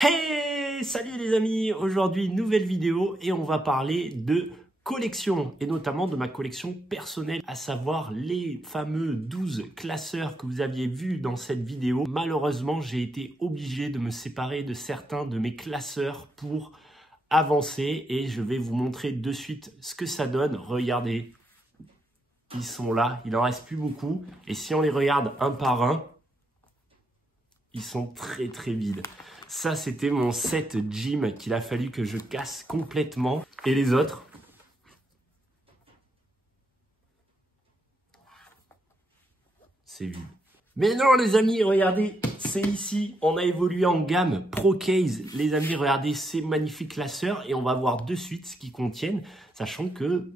Hey, salut les amis, aujourd'hui nouvelle vidéo et on va parler de collection et notamment de ma collection personnelle, à savoir les fameux 12 classeurs que vous aviez vus dans cette vidéo. Malheureusement, j'ai été obligé de me séparer de certains de mes classeurs pour avancer et je vais vous montrer de suite ce que ça donne. Regardez, ils sont là, il en reste plus beaucoup et si on les regarde un par un, ils sont très vides. Ça, c'était mon set gym qu'il a fallu que je casse complètement. Et les autres? C'est vide. Mais non, les amis, regardez, c'est ici. On a évolué en gamme Pro Case. Les amis, regardez ces magnifiques classeurs. Et on va voir de suite ce qu'ils contiennent, sachant que...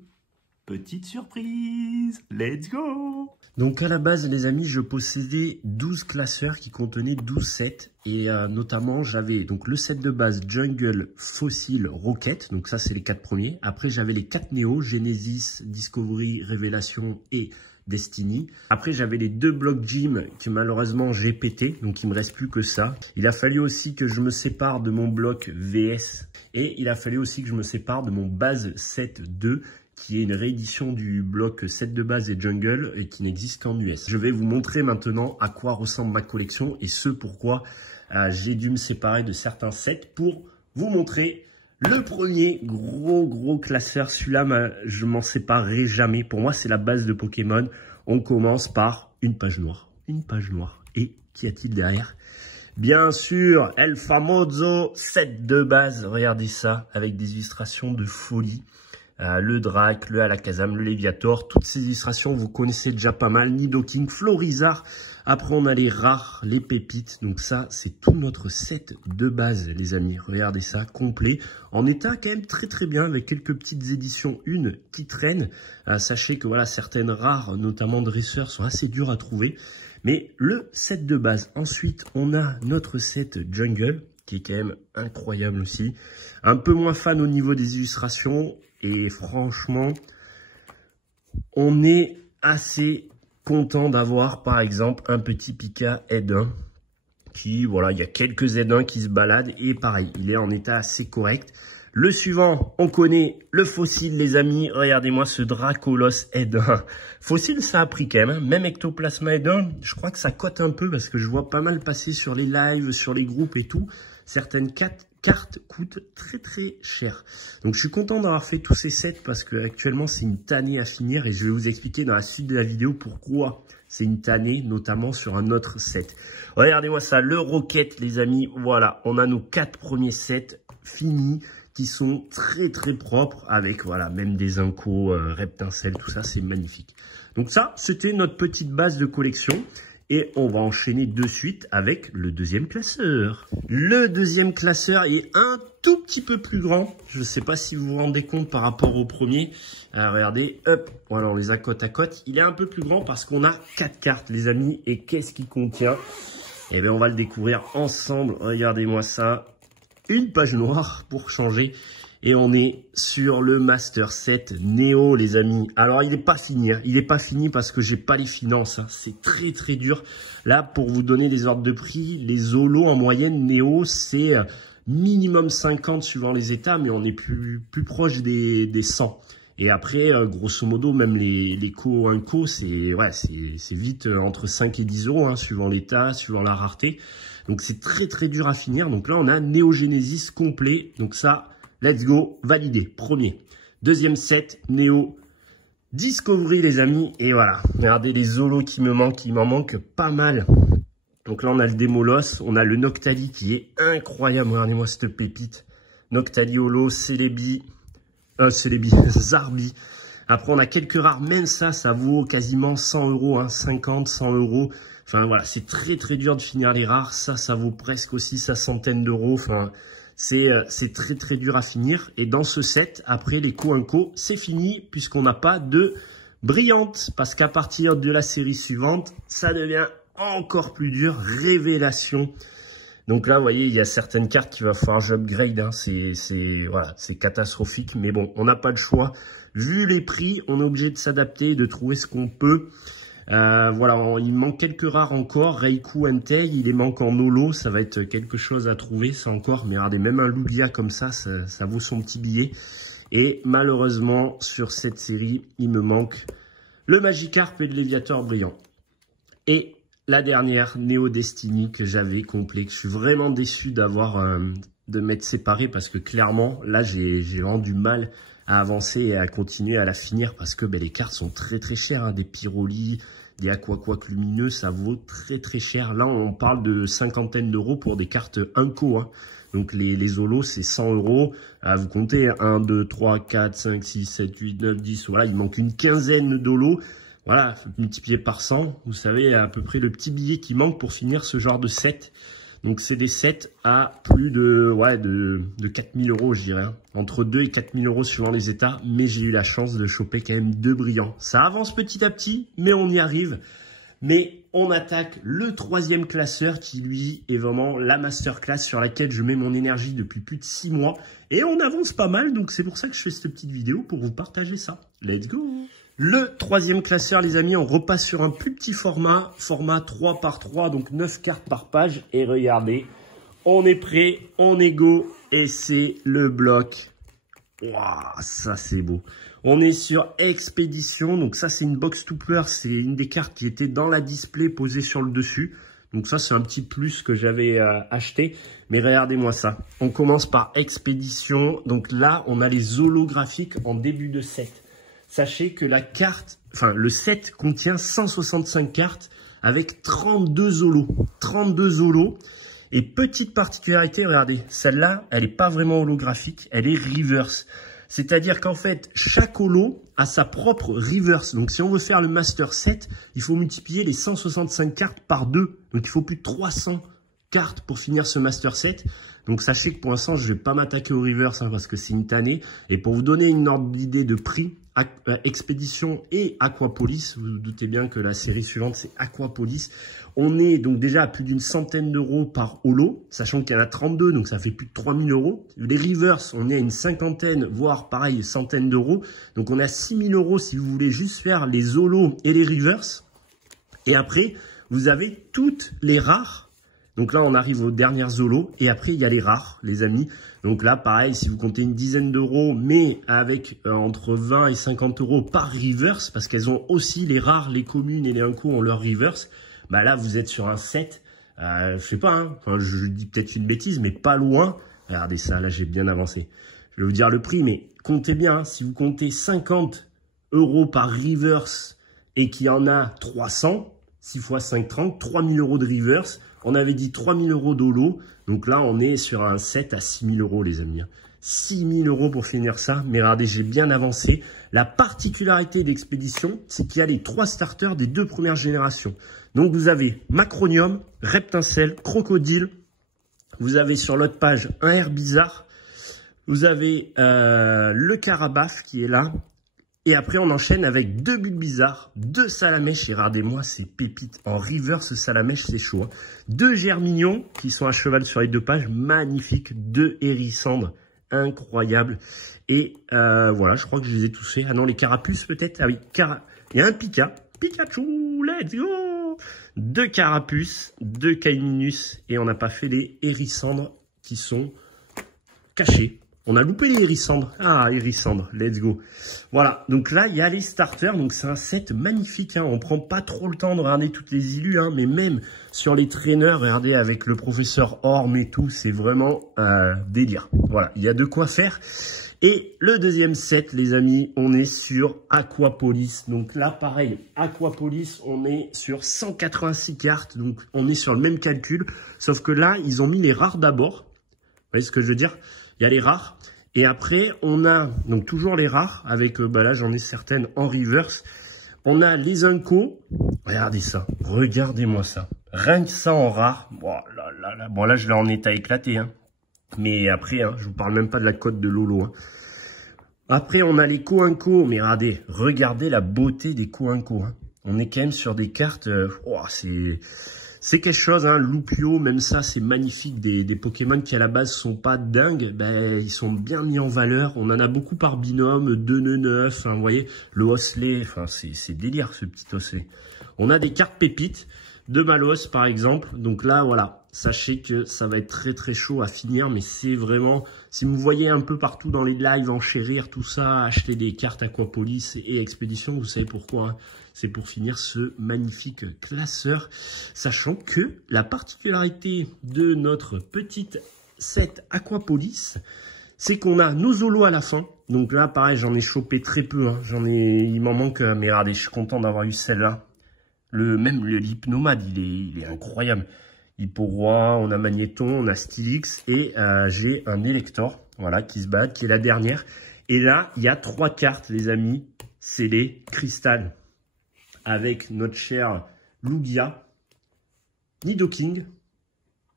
Petite surprise, let's go! Donc à la base les amis, je possédais 12 classeurs qui contenaient 12 sets et notamment j'avais donc le set de base Jungle, Fossil, Rocket, donc ça c'est les 4 premiers. Après j'avais les 4 Néo, Genesis, Discovery, Révélation et Destiny. Après j'avais les 2 blocs gym que malheureusement j'ai pété, donc il me reste plus que ça. Il a fallu aussi que je me sépare de mon bloc VS et il a fallu aussi que je me sépare de mon base set 2 qui est une réédition du bloc 7 de base et Jungle et qui n'existe qu'en US. Je vais vous montrer maintenant à quoi ressemble ma collection et ce pourquoi j'ai dû me séparer de certains sets pour vous montrer le premier gros classeur. Celui-là, je m'en séparerai jamais. Pour moi, c'est la base de Pokémon. On commence par une page noire. Une page noire. Et qu'y a-t-il derrière? Bien sûr, El Famoso set de base. Regardez ça, avec des illustrations de folie. Le Drac, le Alakazam, le Léviator, toutes ces illustrations, vous connaissez déjà pas mal. Nidoking, Florizard. Après, on a les rares, les pépites. Donc ça, c'est tout notre set de base, les amis. Regardez ça, complet. En état quand même très bien, avec quelques petites éditions, une qui traîne. Sachez que voilà, certaines rares, notamment dresseurs, sont assez dures à trouver. Mais le set de base. Ensuite, on a notre set Jungle, qui est quand même incroyable aussi. Un peu moins fan au niveau des illustrations. Et franchement, on est assez content d'avoir, par exemple, un petit Pika Z1 qui, voilà, il y a quelques Z1 qui se baladent et pareil, il est en état assez correct. Le suivant, on connaît le Fossil, les amis. Regardez-moi ce Dracolos Z1. Fossil, ça a pris quand même. Même Ectoplasma Z1, je crois que ça cote un peu parce que je vois pas mal passer sur les lives, sur les groupes et tout. Certaines cartes coûtent très cher. Donc je suis content d'avoir fait tous ces sets parce que actuellement c'est une tannée à finir et je vais vous expliquer dans la suite de la vidéo pourquoi c'est une tannée, notamment sur un autre set. Regardez-moi ça, le Rocket les amis, voilà, on a nos 4 premiers sets finis qui sont très propres avec voilà même des incos, Reptincelle, tout ça c'est magnifique. Donc ça c'était notre petite base de collection. Et on va enchaîner de suite avec le deuxième classeur. Le deuxième classeur est un tout petit peu plus grand. Je ne sais pas si vous vous rendez compte par rapport au premier. Regardez, hop, voilà, on les a côte à côte. Il est un peu plus grand parce qu'on a 4 cartes, les amis. Et qu'est-ce qu'il contient? Eh bien, on va le découvrir ensemble. Regardez-moi ça. Une page noire pour changer. Et on est sur le Master Set Néo, les amis. Alors, il n'est pas fini. Hein. Il n'est pas fini parce que j'ai pas les finances. Hein. C'est très dur. Là, pour vous donner les ordres de prix, les holos en moyenne Néo, c'est minimum 50 suivant les états, mais on est plus proche des 100. Et après, grosso modo, même les co-inco, c'est vite entre 5 et 10 euros, hein, suivant l'état, suivant la rareté. Donc, c'est très dur à finir. Donc là, on a Néo Genesis complet. Donc ça... Let's go, validé, premier. Deuxième set, Néo Discovery, les amis. Et voilà, regardez les holos qui me manquent, il m'en manque pas mal. Donc là, on a le Démolos, on a le Noctali qui est incroyable. Regardez-moi cette pépite. Noctali holo, Celebi, Zarbi. Après, on a quelques rares, même ça vaut quasiment 100 euros, hein, 50, 100 euros. Enfin voilà, c'est très dur de finir les rares. Ça vaut presque aussi sa centaine d'euros. Enfin... C'est très dur à finir. Et dans ce set, après les co-inco, c'est fini puisqu'on n'a pas de brillante. Parce qu'à partir de la série suivante, ça devient encore plus dur. Révélation. Donc là, vous voyez, il y a certaines cartes qu'il va falloir j'upgrade. Hein. C'est catastrophique. Mais bon, on n'a pas le choix. Vu les prix, on est obligé de s'adapter, de trouver ce qu'on peut. Voilà, il manque quelques rares encore. Reiku Entei, il les manque en holo. Ça va être quelque chose à trouver, ça encore. Mais regardez, même un Lugia comme ça vaut son petit billet. Et malheureusement, sur cette série, il me manque le Magikarp et le Léviator brillant. Et la dernière, Neo Destiny, que j'avais complet, que je suis vraiment déçu d'avoir de m'être séparé parce que clairement, là, j'ai vraiment du mal à avancer et à continuer à la finir parce que les cartes sont très très chères, hein, des Pyroli, des Aquaquac lumineux, ça vaut très très cher. Là, on parle de cinquantaine d'euros pour des cartes Unco, hein. Donc les holos, c'est 100 euros. Vous comptez 1, 2, 3, 4, 5, 6, 7, 8, 9, 10. Voilà, il manque une quinzaine d'holos. Voilà, multiplié par 100. Vous savez à peu près le petit billet qui manque pour finir ce genre de set. Donc c'est des sets à plus de 4000 euros, je dirais. Hein. Entre 2 et 4000 euros suivant les états. Mais j'ai eu la chance de choper quand même 2 brillants. Ça avance petit à petit, mais on y arrive. Mais on attaque le troisième classeur qui, lui, est vraiment la masterclass sur laquelle je mets mon énergie depuis plus de 6 mois. Et on avance pas mal, donc c'est pour ça que je fais cette petite vidéo pour vous partager ça. Let's go! Le troisième classeur, les amis, on repasse sur un plus petit format 3 par 3, donc 9 cartes par page. Et regardez, on est prêt, on est go, et c'est le bloc. Waouh, ça c'est beau. On est sur Expédition, donc ça c'est une box Toupler, c'est une des cartes qui était dans la display posée sur le dessus. Donc ça c'est un petit plus que j'avais acheté, mais regardez-moi ça. On commence par Expédition, donc là on a les holographiques en début de set. Sachez que la carte, enfin le set contient 165 cartes avec 32 holos. 32 holos. Et petite particularité, regardez, celle-là, elle n'est pas vraiment holographique, elle est reverse. C'est-à-dire qu'en fait, chaque holo a sa propre reverse. Donc si on veut faire le master set, il faut multiplier les 165 cartes par 2. Donc il faut plus de 300 cartes pour finir ce master set. Donc sachez que pour l'instant, je ne vais pas m'attaquer au reverse parce que c'est une tannée. Et pour vous donner une ordre d'idée de prix, Expédition et Aquapolis, vous vous doutez bien que la série suivante c'est Aquapolis. On est donc déjà à plus d'une centaine d'euros par holo, sachant qu'il y en a 32, donc ça fait plus de 3000 euros. Les reverse, on est à une cinquantaine, voire pareil, centaine d'euros. Donc on est à 6000 euros si vous voulez juste faire les holos et les reverse. Et après, vous avez toutes les rares. Donc là, on arrive aux dernières holos. Et après, il y a les rares, les amis. Donc là, pareil, si vous comptez une dizaine d'euros, mais avec entre 20 et 50 euros par reverse, parce qu'elles ont aussi les rares, les communes et les Unco ont leur reverse, bah là, vous êtes sur un set, je sais pas, hein, enfin, je dis peut-être une bêtise, mais pas loin. Regardez ça, là, j'ai bien avancé. Je vais vous dire le prix, mais comptez bien, hein, si vous comptez 50 euros par reverse et qu'il y en a 300, 6 x 5, 30, 3000 euros de reverse. On avait dit 3000 euros d'holo. Donc là, on est sur un set à 6000 euros, les amis. 6000 euros pour finir ça. Mais regardez, j'ai bien avancé. La particularité d'Expédition, c'est qu'il y a les 3 starters des 2 premières générations. Donc vous avez Macronium, Reptincelle, Crocodile. Vous avez sur l'autre page un Herbizarre. Vous avez le Carabaf qui est là. Et après, on enchaîne avec 2 Bulbizarre, 2 Salamèche. Et regardez-moi ces pépites en reverse Salamèche, c'est chaud. Hein. 2 Germignons qui sont à cheval sur les 2 pages. Magnifique. 2 Hérissandres. Incroyable. Et voilà, je crois que je les ai tous faits. Ah non, les Carapuces peut-être. Ah oui, il y a un Pika. Pikachu, let's go. 2 Carapuces, 2 Caiminus. Et on n'a pas fait les Hérissandres qui sont cachés. On a loupé les Hérissandres. Ah, Hérissandres, let's go. Voilà, donc là, il y a les starters. Donc, c'est un set magnifique. Hein. On prend pas trop le temps de regarder toutes les illus. Hein, mais même sur les traîneurs, regardez, avec le professeur Orme et tout, c'est vraiment délire. Voilà, il y a de quoi faire. Et le deuxième set, les amis, on est sur Aquapolis. Donc là, pareil, Aquapolis, on est sur 186 cartes. Donc, on est sur le même calcul. Sauf que là, ils ont mis les rares d'abord. Vous voyez ce que je veux dire ? Il y a les rares. Et après, on a donc toujours les rares. Avec, là, j'en ai certaines en reverse. On a les Unco. Regardez ça. Regardez-moi ça. Rien que ça en rare. Bon, là, je l'ai en état éclaté. Hein. Mais après, hein, je vous parle même pas de la cote de Lolo. Hein. Après, on a les Coinco. Mais regardez la beauté des Coinco. Hein. On est quand même sur des cartes. C'est quelque chose, hein, Lupio, même ça, c'est magnifique. Des Pokémon qui, à la base, sont pas dingues. Ben, ils sont bien mis en valeur. On en a beaucoup par binôme, 2 nœuds neufs. Hein, vous voyez, le Osselet, enfin, c'est délire, ce petit Osselet. On a des cartes pépites de Malos par exemple. Donc là, voilà, sachez que ça va être très très chaud à finir. Mais c'est vraiment, si vous voyez un peu partout dans les lives enchérir tout ça, acheter des cartes Aquapolis et Expédition, vous savez pourquoi, hein. C'est pour finir ce magnifique classeur. Sachant que la particularité de notre petite set Aquapolis, c'est qu'on a nos holos à la fin. Donc là, pareil, j'en ai chopé très peu. Hein. Il m'en manque, mais regardez, je suis content d'avoir eu celle-là. Même l'hypnomade, il est incroyable. Hipporoi, on a Magnéton, on a Stylix et j'ai un Elector, voilà, qui se bat, qui est la dernière. Et là, il y a 3 cartes, les amis. C'est les Cristals avec notre cher Lugia, Nidoking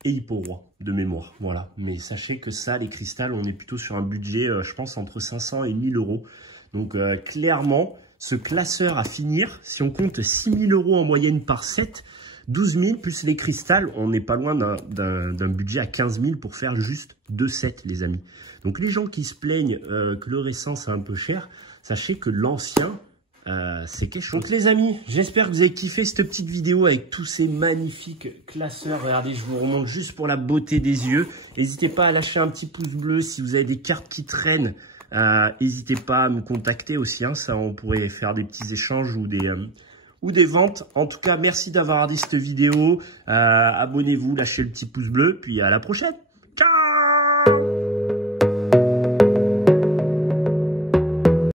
et Hipporoi de mémoire. Voilà. Mais sachez que ça, les Cristals, on est plutôt sur un budget, je pense, entre 500 et 1000 euros. Donc, clairement, ce classeur à finir, si on compte 6 000 euros en moyenne par set, 12 000 plus les Cristals, on n'est pas loin d'un budget à 15 000 pour faire juste 2 sets, les amis. Donc, les gens qui se plaignent que le récent, c'est un peu cher, sachez que l'ancien, c'est quelque chose. Donc les amis, j'espère que vous avez kiffé cette petite vidéo avec tous ces magnifiques classeurs. Regardez, je vous remonte juste pour la beauté des yeux. N'hésitez pas à lâcher un petit pouce bleu si vous avez des cartes qui traînent. N'hésitez pas à me contacter aussi, hein, ça on pourrait faire des petits échanges ou des ventes. En tout cas, merci d'avoir regardé cette vidéo. Abonnez-vous, lâchez le petit pouce bleu, puis à la prochaine.